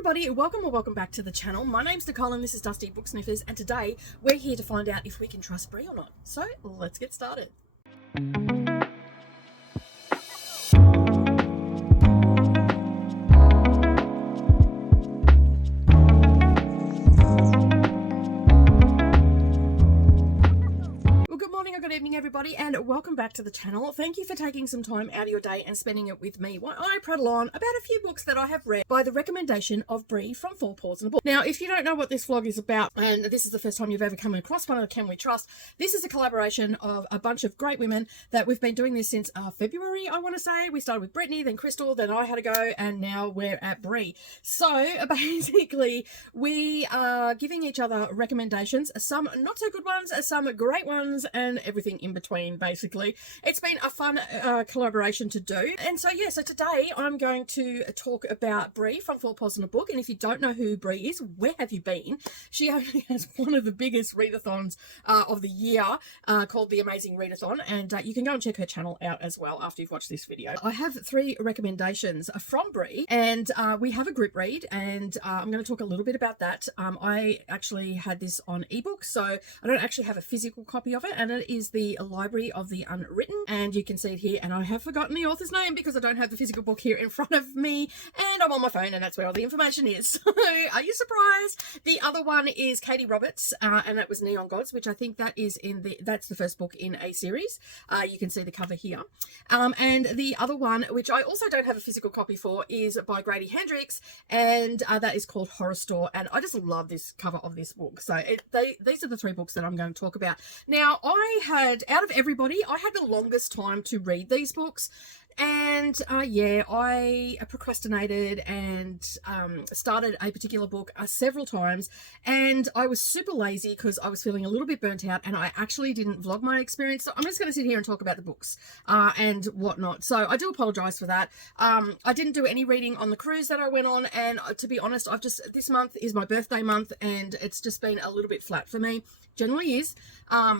everybody, welcome or welcome back to the channel. My name's Nicole and this is Dusty Book Sniffers, and today we're here to find out if we can trust Bri or not. So let's get started. Good evening everybody, and welcome back to the channel. Thank you for taking some time out of your day and spending it with me while I prattle on about a few books that I have read by the recommendation of Bri from Four Paws in a Book. Now, if you don't know what this vlog is about, and this is the first time you've ever come across one of Can We Trust, this is a collaboration of a bunch of great women that we've been doing this since February, I want to say. We started with Brittany, then Crystal, then I had a go, and now we're at Bri. So basically, we are giving each other recommendations, some not so good ones, some great ones, and everything in between. Basically, it's been a fun collaboration to do. And so yeah, so today I'm going to talk about Bri from Four Paws in a Book. And if you don't know who Bri is, where have you been? She only has one of the biggest readathons of the year called the Amazing Readathon, and you can go and check her channel out as well after you've watched this video. I have 3 recommendations from Bri, and we have a group read, and I'm going to talk a little bit about that. I actually had this on ebook, so I don't actually have a physical copy of it, and it is the Library of the Unwritten, and you can see it here, and I have forgotten the author's name because I don't have the physical book here in front of me, and I'm on my phone, and that's where all the information is. So are you surprised? The other one is Katie Roberts, and that was Neon Gods, which I think that is that's the first book in a series. You can see the cover here. And the other one, which I also don't have a physical copy for, is by Grady Hendrix, and that is called Horror Store, and I just love this cover of this book. So these are the 3 books that I'm going to talk about. Now, out of everybody, I had the longest time to read these books. And yeah, I procrastinated and started a particular book several times, and I was super lazy because I was feeling a little bit burnt out, and I actually didn't vlog my experience. So I'm just going to sit here and talk about the books and whatnot. So I do apologize for that. I didn't do any reading on the cruise that I went on, and to be honest, this month is my birthday month, and it's just been a little bit flat for me. Generally is,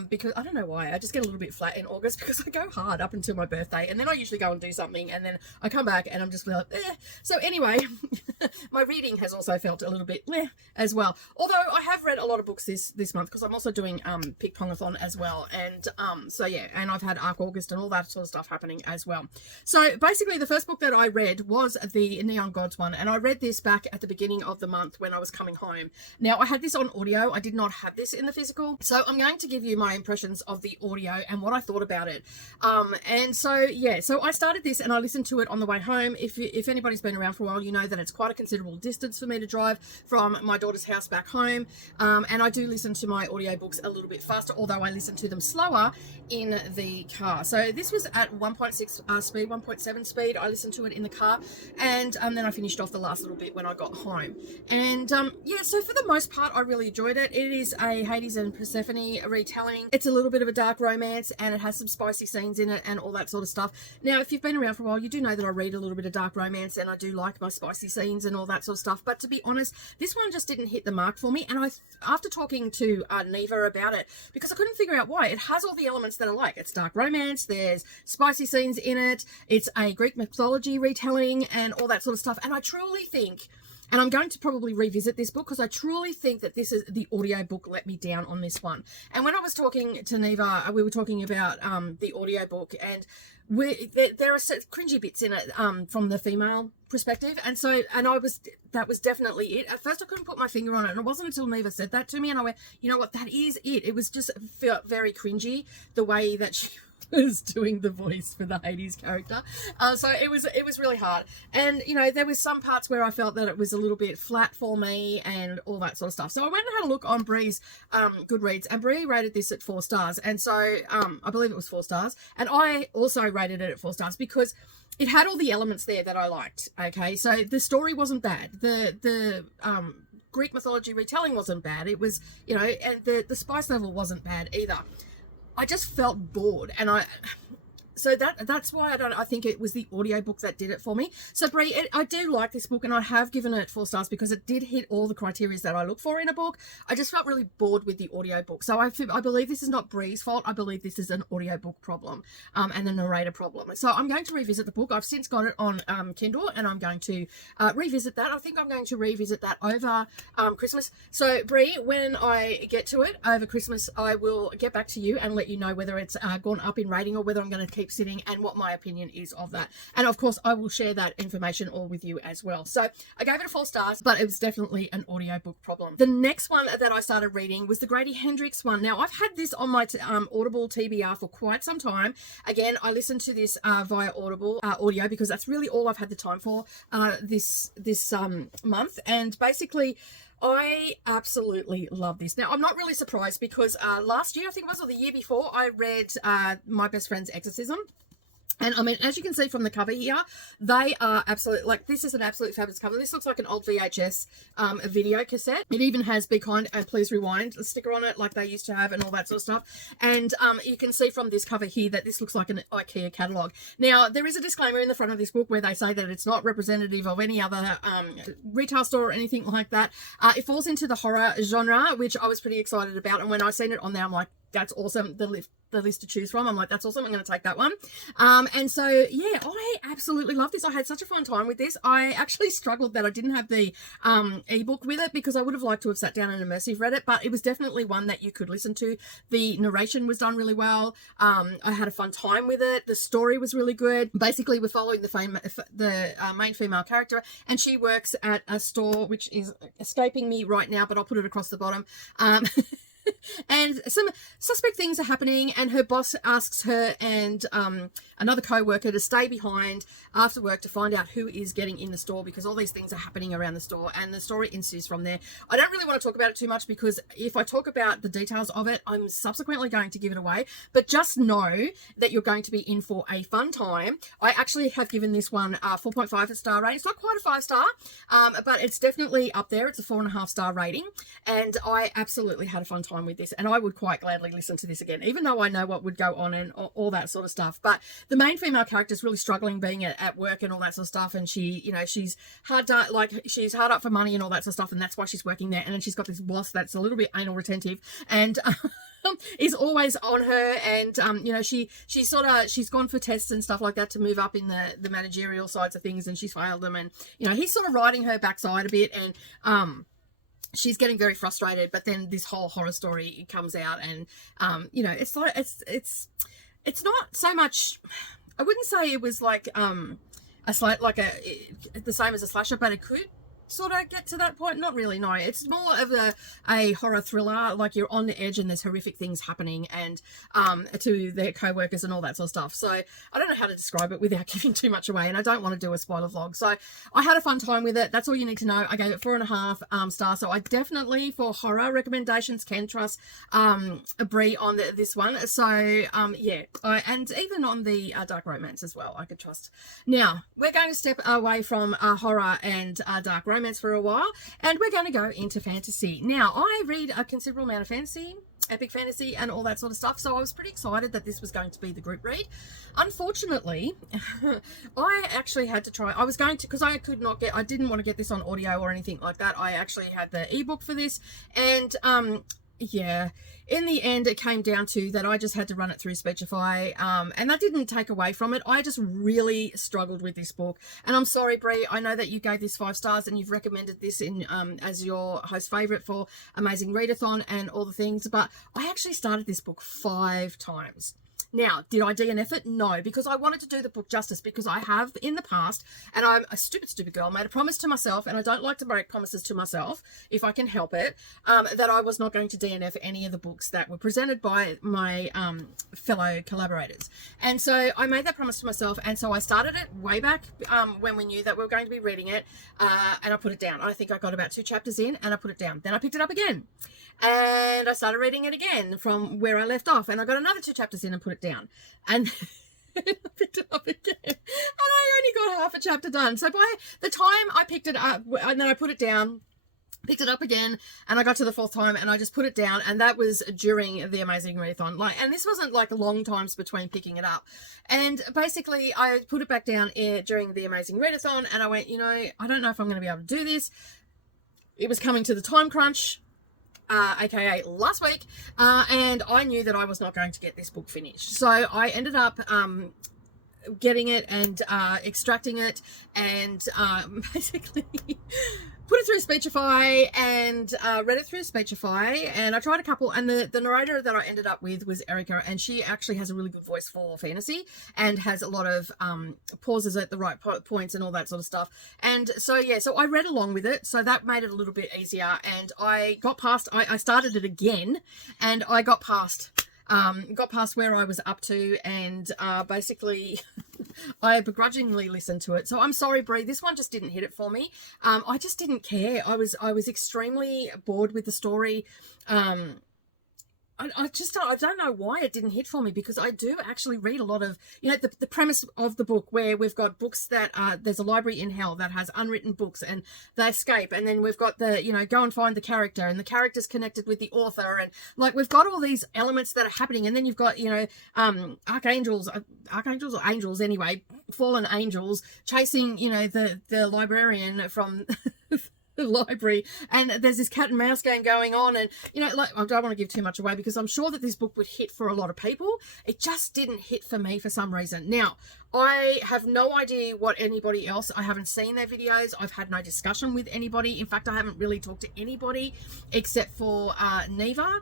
because I don't know why, I just get a little bit flat in August because I go hard up until my birthday, and then I usually go and do something, and then I come back and I'm just like, eh. So anyway, my reading has also felt a little bit as well, although I have read a lot of books this month because I'm also doing Pick Pongathon as well, and so yeah, and I've had Arc August and all that sort of stuff happening as well. So basically, the first book that I read was the Neon Gods one, and I read this back at the beginning of the month when I was coming home. Now, I had this on audio, I did not have this in the physical, so I'm going to give you my impressions of the audio and what I thought about it. And so yeah, so I started this and I listened to it on the way home. If anybody's been around for a while, you know that it's quite a considerable distance for me to drive from my daughter's house back home, and I do listen to my audiobooks a little bit faster, although I listen to them slower in the car. So this was at 1.6 speed, 1.7 speed. I listened to it in the car, and then I finished off the last little bit when I got home. And yeah, so for the most part, I really enjoyed it. It is a Hades and Persephone retelling. It's a little bit of a dark romance, and it has some spicy scenes in it and all that sort of stuff. Now, if you've been around for a while, you do know that I read a little bit of dark romance, and I do like my spicy scenes and all that sort of stuff. But to be honest, this one just didn't hit the mark for me. And after talking to Neva about it, because I couldn't figure out why, it has all the elements that I like. It's dark romance, there's spicy scenes in it, it's a Greek mythology retelling and all that sort of stuff. And I truly think, and I'm going to probably revisit this book because I truly think that this is the audiobook let me down on this one. And when I was talking to Neva, we were talking about the audiobook, and there are cringy bits in it from the female perspective, and that was definitely it. At first I couldn't put my finger on it, and it wasn't until Neva said that to me and I went, you know what, that is it. It was just felt very cringy the way that she was doing the voice for the Hades character. So it was really hard, and you know, there was some parts where I felt that it was a little bit flat for me and all that sort of stuff. So I went and had a look on Bri's Goodreads, and Bri rated this at 4 stars, and so I believe it was 4 stars, and I also rated it at 4 stars because it had all the elements there that I liked. Okay, so the story wasn't bad, the Greek mythology retelling wasn't bad, it was, you know, and the spice level wasn't bad either. I just felt bored, and So that's why I think it was the audiobook that did it for me. So Bri, I do like this book, and I have given it 4 stars because it did hit all the criteria that I look for in a book. I just felt really bored with the audiobook. So I believe this is not Bri's fault. I believe this is an audiobook problem, and a narrator problem. So I'm going to revisit the book. I've since got it on Kindle, and I'm going to revisit that. I think I'm going to revisit that over Christmas. So Bri, when I get to it over Christmas, I will get back to you and let you know whether it's gone up in rating or whether I'm going to keep sitting, and what my opinion is of that. And of course I will share that information all with you as well. So I gave it a 4 stars, but it was definitely an audiobook problem. The next one that I started reading was the Grady Hendrix one. Now I've had this on my Audible TBR for quite some time. Again, I listened to this via Audible audio because that's really all I've had the time for this month. And basically I absolutely love this. Now, I'm not really surprised because last year, I think it was, or the year before, I read My Best Friend's Exorcism. And I mean, as you can see from the cover here, they are absolutely, like, this is an absolute fabulous cover. This looks like an old VHS video cassette. It even has Be Kind and Please Rewind a sticker on it, like they used to have, and all that sort of stuff. And you can see from this cover here that this looks like an IKEA catalogue. Now, there is a disclaimer in the front of this book where they say that it's not representative of any other retail store or anything like that. It falls into the horror genre, which I was pretty excited about. And when I seen it on there, I'm like, that's awesome. The list to choose from. I'm like, that's awesome. I'm going to take that one. And so, yeah, I absolutely love this. I had such a fun time with this. I actually struggled that I didn't have the ebook with it because I would have liked to have sat down and immersive read it, but it was definitely one that you could listen to. The narration was done really well. I had a fun time with it. The story was really good. Basically, we're following the main female character, and she works at a store, which is escaping me right now, but I'll put it across the bottom. And some suspect things are happening, and her boss asks her and another co-worker to stay behind after work to find out who is getting in the store, because all these things are happening around the store, and the story ensues from there. I don't really want to talk about it too much because if I talk about the details of it, I'm subsequently going to give it away, but just know that you're going to be in for a fun time. I actually have given this one 4.5 star rating. It's not quite a 5-star, but it's definitely up there. It's a 4.5 star rating, and I absolutely had a fun time with this, and I would quite gladly listen to this again, even though I know what would go on and all that sort of stuff. But the main female character is really struggling being at work and all that sort of stuff, and she, you know, she's hard up for money and all that sort of stuff, and that's why she's working there. And then she's got this boss that's a little bit anal retentive and is always on her, and you know, she's gone for tests and stuff like that to move up in the managerial sides of things, and she's failed them, and you know, he's sort of riding her backside a bit, and she's getting very frustrated. But then this whole horror story comes out, and you know, it's like it's not so much, I wouldn't say it was like the same as a slasher, but it could sort of get to that point. Not really, no. It's more of a horror thriller, like you're on the edge and there's horrific things happening, and to their co-workers and all that sort of stuff. So I don't know how to describe it without giving too much away, and I don't want to do a spoiler vlog. So I had a fun time with it. That's all you need to know. I gave it 4.5 stars. So I definitely, for horror recommendations, can trust Bri on this one. So yeah, and even on the dark romance as well, I could trust. Now we're going to step away from horror and dark romance for a while, and we're going to go into fantasy. Now, I read a considerable amount of fantasy, epic fantasy, and all that sort of stuff, so I was pretty excited that this was going to be the group read. Unfortunately, I actually had to try. I was going to, because I didn't want to get this on audio or anything like that. I actually had the ebook for this, and yeah, in the end it came down to that I just had to run it through Speechify, and that didn't take away from it. I just really struggled with this book, and I'm sorry, Bri, I know that you gave this 5 stars and you've recommended this in as your host favorite for Amazing Readathon and all the things, but I actually started this book 5 times. Now, did I DNF it? No, because I wanted to do the book justice, because I have in the past, and I'm a stupid girl, made a promise to myself, and I don't like to break promises to myself if I can help it, that I was not going to DNF any of the books that were presented by my fellow collaborators. And so I made that promise to myself, and so I started it way back when we knew that we were going to be reading it, and I put it down. I think I got about 2 chapters in, and I put it down. Then I picked it up again, and I started reading it again from where I left off, and I got another 2 chapters in and put it down, and I picked it up again, and I only got half a chapter done. So by the time I picked it up and then I put it down, picked it up again, and I got to the 4th time and I just put it down, and that was during the Amazing Readathon. And this wasn't like long times between picking it up. And basically I put it back down during the Amazing Readathon, and I went, I don't know if I'm going to be able to do this. It was coming to the time crunch, aka last week, and I knew that I was not going to get this book finished. So I ended up getting it and extracting it, and basically put it through Speechify and read it through Speechify, and I tried a couple, and the narrator that I ended up with was Erica, and she actually has a really good voice for fantasy and has a lot of pauses at the right points and all that sort of stuff. And so so I read along with it, so that made it a little bit easier, and I got past, I started it again, and I got past where I was up to, and basically I begrudgingly listened to it. So I'm sorry, Bri, this one just didn't hit it for me. I just didn't care. I was extremely bored with the story. I don't know why it didn't hit for me, because I do actually read a lot of, the premise of the book, where we've got books that there's a library in hell that has unwritten books and they escape, and then we've got the, go and find the character, and the character's connected with the author, and like we've got all these elements that are happening, and then you've got, archangels or angels anyway, fallen angels chasing, the librarian from the library, and there's this cat and mouse game going on, and I don't want to give too much away, because I'm sure that this book would hit for a lot of people. It just didn't hit for me for some reason. Now, I have no idea what anybody else, I haven't seen their videos, I've had no discussion with anybody. In fact, I haven't really talked to anybody except for Neva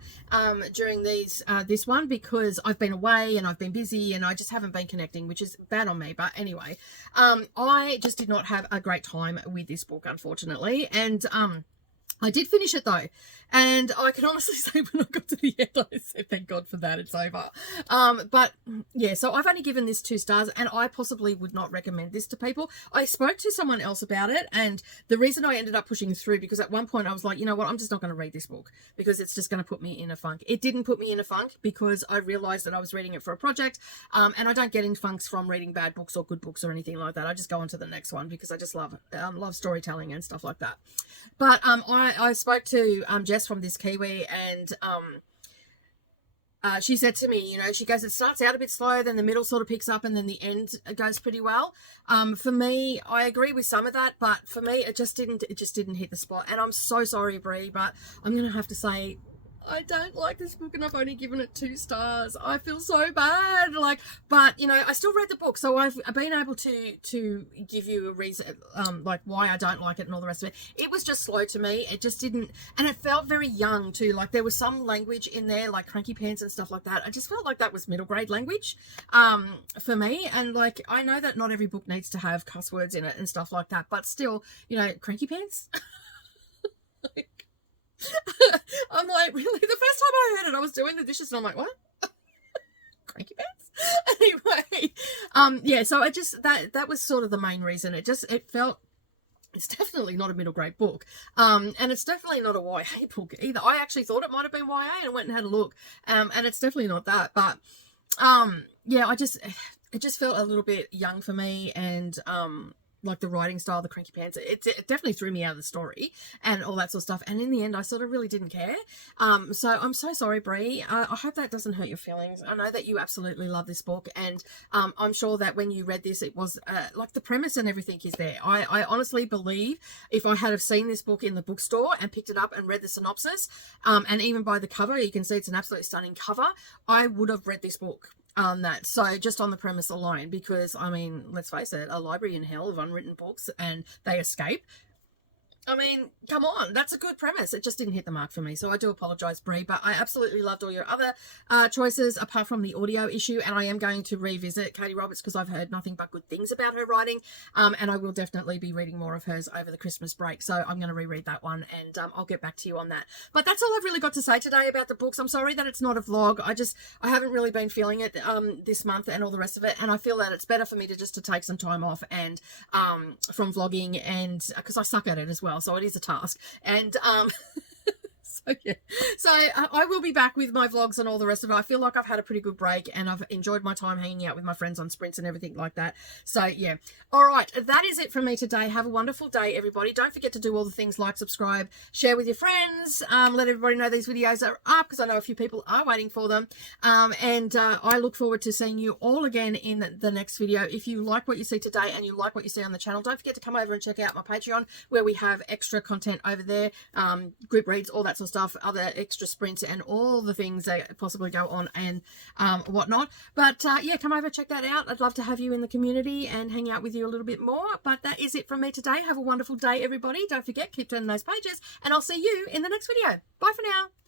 during this one, because I've been away and I've been busy and I just haven't been connecting, which is bad on me. But anyway, I just did not have a great time with this book, unfortunately. And I did finish it though, and I can honestly say when I got to the end, I said, thank God for that, it's over. But yeah, so I've only given this 2 stars, and I possibly would not recommend this to people. I spoke to someone else about it, and the reason I ended up pushing through, because at one point I was like, you know what, I'm just not going to read this book, because it's just going to put me in a funk. It didn't put me in a funk, because I realized that I was reading it for a project, and I don't get in funks from reading bad books or good books or anything like that. I just go on to the next one, because I just love storytelling and stuff like that. But I spoke to Jess from This Kiwi, and she said to me, she goes, it starts out a bit slow, then the middle sort of picks up, and then the end goes pretty well. For me, I agree with some of that, but for me, it just didn't hit the spot. And I'm so sorry, Bri, but I'm going to have to say, I don't like this book, and I've only given it 2 stars. I feel so bad. But I still read the book, so I've been able to give you a reason, why I don't like it and all the rest of it. It was just slow to me. It just didn't, and it felt very young too. Like there was some language in there, like cranky pants and stuff like that. I just felt like that was middle grade language, for me. And I know that not every book needs to have cuss words in it and stuff like that, but still, cranky pants. I'm like, really? The first time I heard it, I was doing the dishes and I'm like, what? Cranky pants? Anyway, yeah, so I just, that was sort of the main reason. It felt, it's definitely not a middle grade book. And it's definitely not a YA book either. I actually thought it might have been YA and went and had a look. And it's definitely not that. But, yeah, it just felt a little bit young for me, and, like the writing style, the cranky pants, it definitely threw me out of the story and all that sort of stuff. And in the end, I sort of really didn't care. So I'm so sorry, Bri. I hope that doesn't hurt your feelings. I know that you absolutely love this book, and I'm sure that when you read this, it was like the premise and everything is there. I honestly believe if I had have seen this book in the bookstore and picked it up and read the synopsis, and even by the cover, you can see it's an absolutely stunning cover, I would have read this book. So just on the premise alone, because I mean, let's face it, a library in hell of unwritten books and they escape. I mean, come on, that's a good premise. It just didn't hit the mark for me, so I do apologise, Bri, but I absolutely loved all your other choices apart from the audio issue, and I am going to revisit Katie Roberts because I've heard nothing but good things about her writing, and I will definitely be reading more of hers over the Christmas break, so I'm going to reread that one, and I'll get back to you on that. But that's all I've really got to say today about the books. I'm sorry that it's not a vlog. I haven't really been feeling it this month and all the rest of it, and I feel that it's better for me to take some time off and from vlogging, and because I suck at it as well. So it is a task, and So yeah, so I will be back with my vlogs and all the rest of it. I feel like I've had a pretty good break and I've enjoyed my time hanging out with my friends on sprints and everything like that. So yeah, all right, that is it from me today. Have a wonderful day, everybody. Don't forget to do all the things like subscribe, share with your friends, let everybody know these videos are up, because I know a few people are waiting for them. I look forward to seeing you all again in the next video. If you like what you see today and you like what you see on the channel, don't forget to come over and check out my Patreon, where we have extra content over there, group reads, all that sort of stuff, other extra sprints and all the things that possibly go on and whatnot. But yeah, come over, check that out. I'd love to have you in the community and hang out with you a little bit more. But that is it from me today. Have a wonderful day, everybody. Don't forget, keep turning those pages, and I'll see you in the next video. Bye for now.